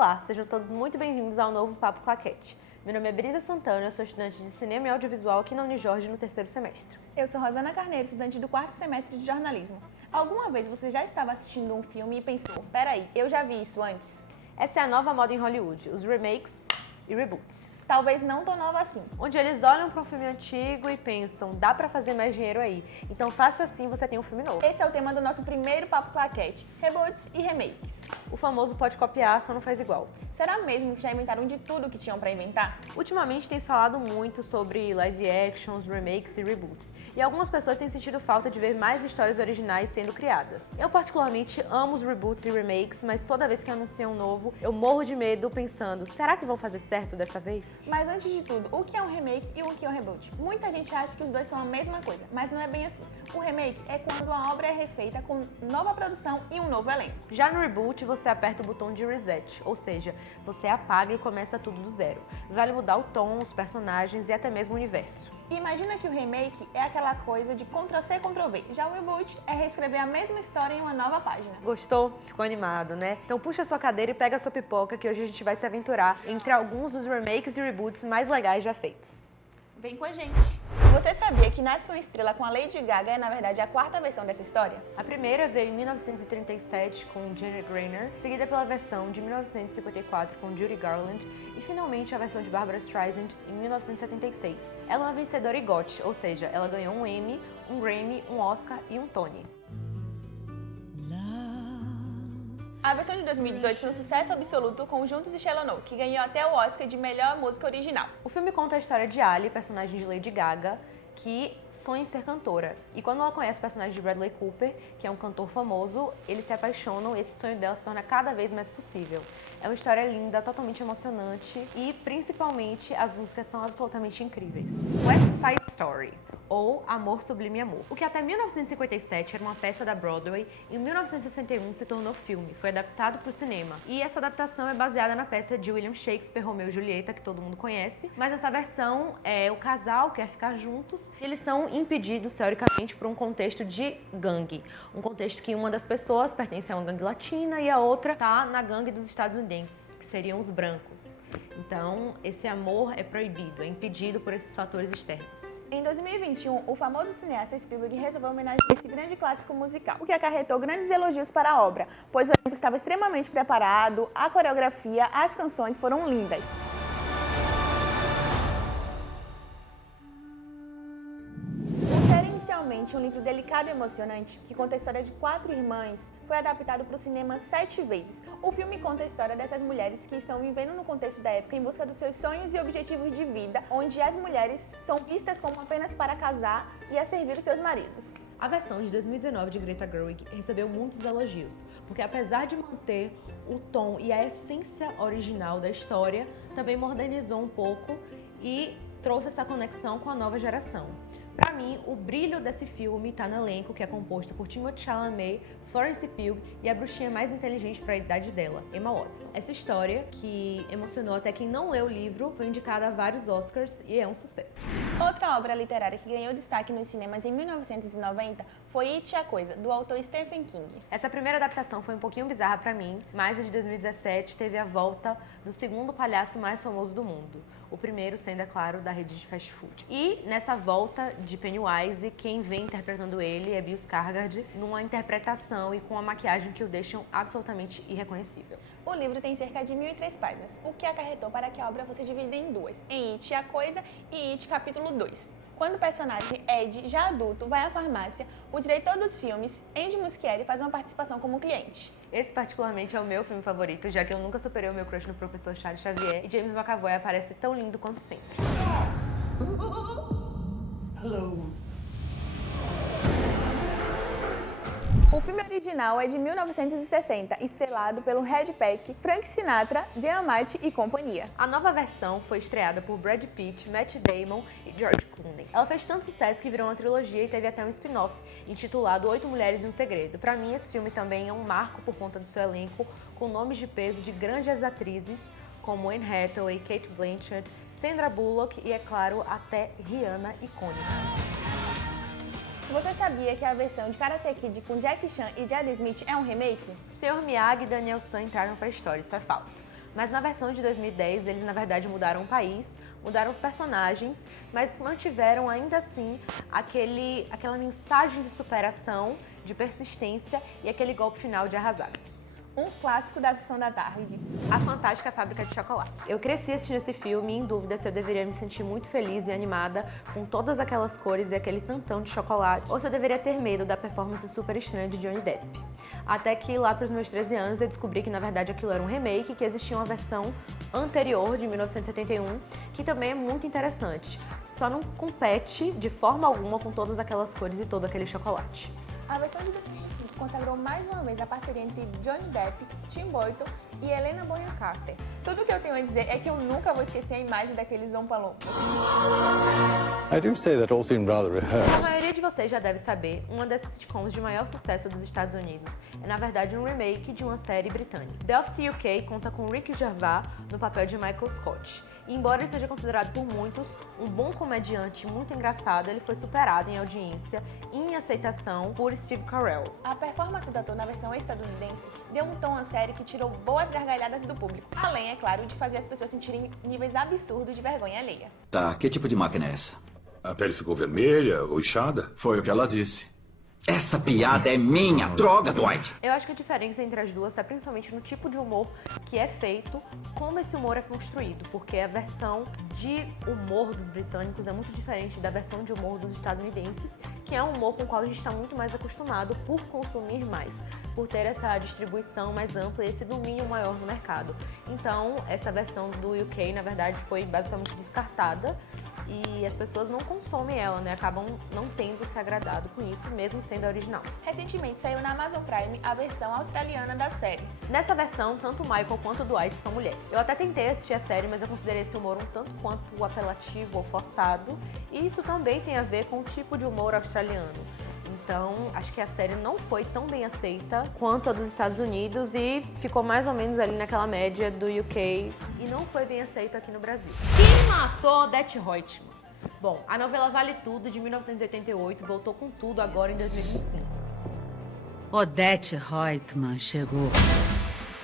Olá, sejam todos muito bem-vindos ao novo Papo Claquete. Meu nome é Brisa Santana, eu sou estudante de Cinema e Audiovisual aqui na Unijorge no terceiro semestre. Eu sou Rosana Carneiro, estudante do quarto semestre de jornalismo. Alguma vez você já estava assistindo um filme e pensou, peraí, eu já vi isso antes? Essa é a nova moda em Hollywood, os remakes e reboots. Talvez não tão nova assim. Onde eles olham para um filme antigo e pensam, dá pra fazer mais dinheiro aí. Então fácil assim você tem um filme novo. Esse é o tema do nosso primeiro Papo Claquete, reboots e remakes. O famoso pode copiar, só não faz igual. Será mesmo que já inventaram de tudo que tinham pra inventar? Ultimamente tem se falado muito sobre live actions, remakes e reboots. E algumas pessoas têm sentido falta de ver mais histórias originais sendo criadas. Eu particularmente amo os reboots e remakes, mas toda vez que anunciam um novo, eu morro de medo pensando, será que vão fazer certo dessa vez? Mas antes de tudo, o que é um remake e o que é um reboot? Muita gente acha que os dois são a mesma coisa, mas não é bem assim. O remake é quando a obra é refeita com nova produção e um novo elenco. Já no reboot, você aperta o botão de reset, ou seja, você apaga e começa tudo do zero. Vale mudar o tom, os personagens e até mesmo o universo. Imagina que o remake é aquela coisa de Ctrl-C, Ctrl-V. Já o reboot é reescrever a mesma história em uma nova página. Gostou? Ficou animado, né? Então puxa sua cadeira e pega a sua pipoca que hoje a gente vai se aventurar entre alguns dos remakes e reboots mais legais já feitos. Vem com a gente! Você sabia que Nasce uma Estrela com a Lady Gaga é, na verdade, a quarta versão dessa história? A primeira veio em 1937 com Jenny Grainer, seguida pela versão de 1954 com Judy Garland e finalmente a versão de Barbra Streisand em 1976. Ela é uma vencedora EGOT, ou seja, ela ganhou um Emmy, um Grammy, um Oscar e um Tony. A versão de 2018 foi um sucesso absoluto com Juntos e Shallow Now, que ganhou até o Oscar de melhor música original. O filme conta a história de Ali, personagem de Lady Gaga, que sonha em ser cantora. E quando ela conhece o personagem de Bradley Cooper, que é um cantor famoso, eles se apaixonam e esse sonho dela se torna cada vez mais possível. É uma história linda, totalmente emocionante e, principalmente, as músicas são absolutamente incríveis. West Side Story, ou Amor Sublime Amor. O que até 1957 era uma peça da Broadway, em 1961 se tornou filme, foi adaptado para o cinema. E essa adaptação é baseada na peça de William Shakespeare, Romeu e Julieta, que todo mundo conhece, mas essa versão é o casal quer ficar juntos, eles são impedidos, teoricamente, por um contexto de gangue. Um contexto que uma das pessoas pertence a uma gangue latina e a outra tá na gangue dos estadunidenses, que seriam os brancos. Então, esse amor é proibido, é impedido por esses fatores externos. Em 2021, o famoso cineasta Spielberg resolveu homenagear esse grande clássico musical, o que acarretou grandes elogios para a obra, pois o elenco estava extremamente preparado, a coreografia, as canções foram lindas. Inicialmente um livro delicado e emocionante, que conta a história de 4 irmãs, foi adaptado para o cinema 7 vezes. O filme conta a história dessas mulheres que estão vivendo no contexto da época em busca dos seus sonhos e objetivos de vida, onde as mulheres são vistas como apenas para casar e a servir os seus maridos. A versão de 2019 de Greta Gerwig recebeu muitos elogios, porque apesar de manter o tom e a essência original da história, também modernizou um pouco e trouxe essa conexão com a nova geração. Pra mim, o brilho desse filme tá no elenco, que é composto por Timothée Chalamet, Florence Pugh e a bruxinha mais inteligente para a idade dela, Emma Watson. Essa história, que emocionou até quem não leu o livro, foi indicada a vários Oscars e é um sucesso. Outra obra literária que ganhou destaque nos cinemas em 1990 foi It, a Coisa, do autor Stephen King. Essa primeira adaptação foi um pouquinho bizarra pra mim, mas a de 2017 teve a volta do segundo palhaço mais famoso do mundo. O primeiro sendo, é claro, da rede de fast food. E nessa volta de Pennywise, quem vem interpretando ele é Bill Skarsgård, numa interpretação e com uma maquiagem que o deixam absolutamente irreconhecível. O livro tem cerca de 1.003 páginas, o que acarretou para que a obra fosse dividida em duas, em It, a Coisa e It, capítulo 2. Quando o personagem Ed, já adulto, vai à farmácia, o diretor dos filmes, Andy Muschietti, faz uma participação como cliente. Esse particularmente é o meu filme favorito, já que eu nunca superei o meu crush no professor Charles Xavier e James McAvoy aparece tão lindo quanto sempre. Hello. O filme original é de 1960, estrelado pelo Red Peck, Frank Sinatra, Dean Martin e companhia. A nova versão foi estreada por Brad Pitt, Matt Damon e George Clooney. Ela fez tanto sucesso que virou uma trilogia e teve até um spin-off, intitulado 8 Mulheres e um Segredo. Pra mim, esse filme também é um marco por conta do seu elenco, com nomes de peso de grandes atrizes, como Anne Hathaway, Cate Blanchett, Sandra Bullock e, é claro, até Rihanna icônica. Você sabia que a versão de Karate Kid com Jackie Chan e Jaden Smith é um remake? Sr. Miyagi e Daniel San entraram pra história, isso é fato. Mas na versão de 2010, eles na verdade mudaram o país, mudaram os personagens, mas mantiveram ainda assim aquela mensagem de superação, de persistência e aquele golpe final de arrasar. Um clássico da Sessão da Tarde. A Fantástica Fábrica de Chocolate. Eu cresci assistindo esse filme e em dúvida se eu deveria me sentir muito feliz e animada com todas aquelas cores e aquele tantão de chocolate, ou se eu deveria ter medo da performance super estranha de Johnny Depp. Até que lá para os meus 13 anos eu descobri que na verdade aquilo era um remake, que existia uma versão anterior de 1971, que também é muito interessante. Só não compete de forma alguma com todas aquelas cores e todo aquele chocolate. A versão de 2005 consagrou mais uma vez a parceria entre Johnny Depp, Tim Burton e Helena Bonham Carter. Tudo que eu tenho a dizer é que eu nunca vou esquecer a imagem daqueles ompalompos. I do say that all seemed rather rehearsed. A maioria de vocês já deve saber, uma das sitcoms de maior sucesso dos Estados Unidos é na verdade um remake de uma série britânica. The Office UK conta com Ricky Gervais no papel de Michael Scott. E embora ele seja considerado por muitos um bom comediante muito engraçado, ele foi superado em audiência e em aceitação por Steve Carell. A performance do ator na versão estadunidense deu um tom à série que tirou boas gargalhadas do público, além, é claro, de fazer as pessoas sentirem níveis absurdos de vergonha alheia. Tá, que tipo de máquina é essa? A pele ficou vermelha ou inchada? Foi o que ela disse. Essa piada é minha! Droga, Dwight! Eu acho que a diferença entre as duas está principalmente no tipo de humor que é feito, como esse humor é construído, porque a versão de humor dos britânicos é muito diferente da versão de humor dos estadunidenses, que é um humor com o qual a gente está muito mais acostumado por consumir mais, por ter essa distribuição mais ampla e esse domínio maior no mercado. Então, essa versão do UK, na verdade, foi basicamente descartada e as pessoas não consomem ela, né? Acabam não tendo se agradado com isso, mesmo sendo a original. Recentemente saiu na Amazon Prime a versão australiana da série. Nessa versão, tanto o Michael quanto o Dwight são mulheres. Eu até tentei assistir a série, mas eu considerei esse humor um tanto quanto apelativo ou forçado, e isso também tem a ver com o tipo de humor australiano. Então, acho que a série não foi tão bem aceita quanto a dos Estados Unidos e ficou mais ou menos ali naquela média do UK e não foi bem aceita aqui no Brasil. Quem matou Odette Roitman? Bom, a novela Vale Tudo, de 1988, voltou com tudo agora em 2025. Odette Roitman chegou.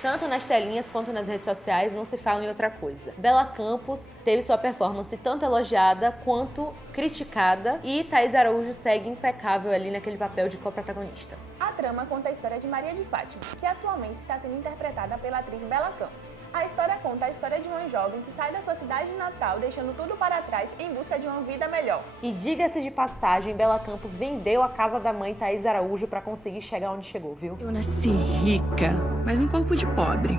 Tanto nas telinhas quanto nas redes sociais não se fala em outra coisa. Bela Campos teve sua performance tanto elogiada quanto criticada e Thaís Araújo segue impecável ali naquele papel de co-protagonista. A trama conta a história de Maria de Fátima, que atualmente está sendo interpretada pela atriz Bela Campos. A história conta a história de uma jovem que sai da sua cidade natal, deixando tudo para trás em busca de uma vida melhor. E diga-se de passagem, Bela Campos vendeu a casa da mãe Thaís Araújo para conseguir chegar onde chegou, viu? Eu nasci rica, mas num corpo de pobre.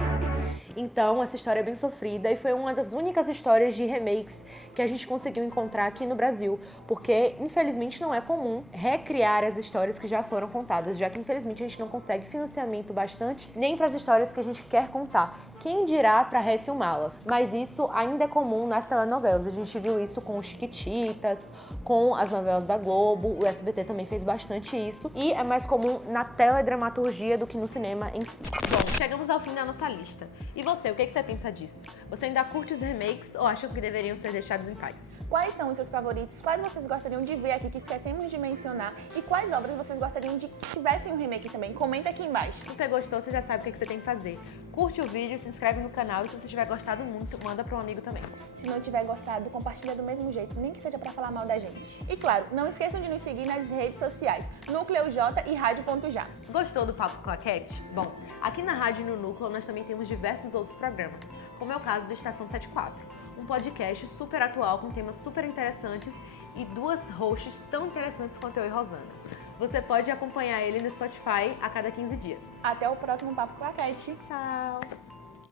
Então, essa história é bem sofrida e foi uma das únicas histórias de remakes que a gente conseguiu encontrar aqui no Brasil, porque infelizmente não é comum recriar as histórias que já foram contadas, já que infelizmente a gente não consegue financiamento bastante nem para as histórias que a gente quer contar. Quem dirá para refilmá-las? Mas isso ainda é comum nas telenovelas. A gente viu isso com os Chiquititas, com as novelas da Globo, o SBT também fez bastante isso, e é mais comum na teledramaturgia do que no cinema em si. Bom, chegamos ao fim da nossa lista. E você, o que você pensa disso? Você ainda curte os remakes ou acha que deveriam ser deixados em paz? Quais são os seus favoritos? Quais vocês gostariam de ver aqui que esquecemos de mencionar? E quais obras vocês gostariam de que tivessem um remake também? Comenta aqui embaixo. Se você gostou, você já sabe o que você tem que fazer. Curte o vídeo, se inscreve no canal e se você tiver gostado muito, manda para um amigo também. Se não tiver gostado, compartilha do mesmo jeito, nem que seja para falar mal da gente. E claro, não esqueçam de nos seguir nas redes sociais, Núcleo J e Rádio.já. Gostou do Papo Claquete? Bom, aqui na Rádio e no Núcleo nós também temos diversos outros programas, como é o caso do Estação 74, um podcast super atual com temas super interessantes e duas hosts tão interessantes quanto eu e Rosana. Você pode acompanhar ele no Spotify a cada 15 dias. Até o próximo Papo Claquete. Tchau!